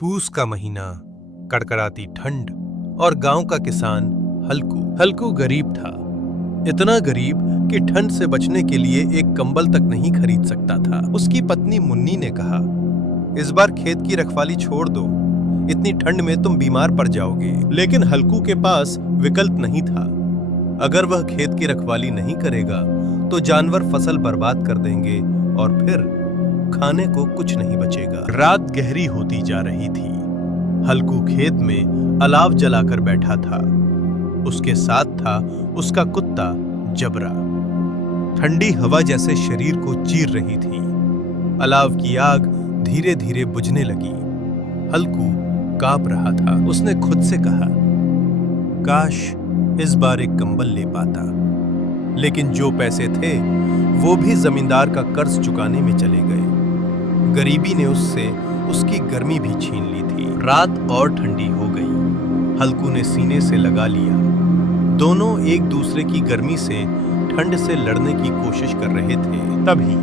पूस का महीना, कड़कड़ाती ठंड और गांव का किसान हल्कू गरीब था। इतना गरीब कि ठंड से बचने के लिए एक कंबल तक नहीं खरीद सकता था। उसकी पत्नी मुन्नी ने कहा, इस बार खेत की रखवाली छोड़ दो, इतनी ठंड में तुम बीमार पड़ जाओगे। लेकिन हल्कू के पास विकल्प नहीं था। अगर वह खेत की रखवाली नहीं करेगा तो जानवर फसल बर्बाद कर देंगे और फिर खाने को कुछ नहीं बचेगा। रात गहरी होती जा रही थी। हल्कू खेत में अलाव जलाकर बैठा था। उसके साथ था उसका कुत्ता जबरा। ठंडी हवा जैसे शरीर को चीर रही थी। अलाव की आग धीरे धीरे बुझने लगी। हल्कू कांप रहा था। उसने खुद से कहा, काश इस बार एक कंबल ले पाता। लेकिन जो पैसे थे वो भी जमींदार का कर्ज चुकाने में चले गए। गरीबी ने उससे उसकी गर्मी भी छीन ली थी। रात और ठंडी हो गई। हल्कू ने सीने से लगा लिया। दोनों एक दूसरे की गर्मी से ठंड से लड़ने की कोशिश कर रहे थे। तभी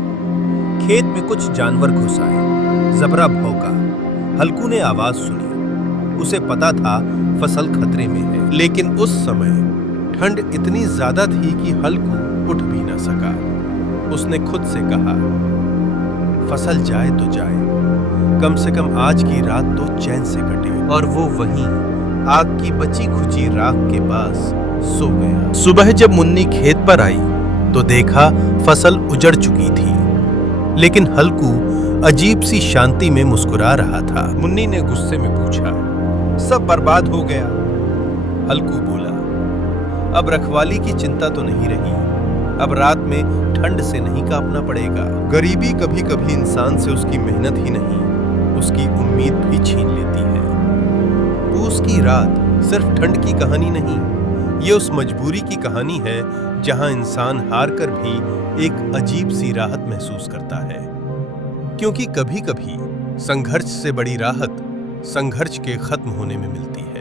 खेत में कुछ जानवर घुस आए। जबरा भौंका। हल्कू ने आवाज सुनी। उसे पता था फसल खतरे में है। लेकिन उस समय ठंड इतनी ज्यादा थी कि हल्कू उठ भी न सका। उसने खुद से कहा, फसल जाए तो जाए, कम से कम आज की रात तो चैन से कटे। और वो वहीं आग की बची खुची राख के पास सो गया। सुबह जब मुन्नी खेत पर आई तो देखा फसल उजड़ चुकी थी। लेकिन हल्कू अजीब सी शांति में मुस्कुरा रहा था। मुन्नी ने गुस्से में पूछा, सब बर्बाद हो गया? हल्कू बोला, अब रखवाली की चिंता तो नहीं रही। अब रात में ठंड से नहीं कांपना पड़ेगा। गरीबी कभी कभी इंसान से उसकी मेहनत ही नहीं, उसकी उम्मीद भी छीन लेती है। पूस की रात सिर्फ ठंड की कहानी नहीं, ये उस मजबूरी की कहानी है जहां इंसान हार कर भी एक अजीब सी राहत महसूस करता है। क्योंकि कभी कभी संघर्ष से बड़ी राहत संघर्ष के खत्म होने में मिलती है।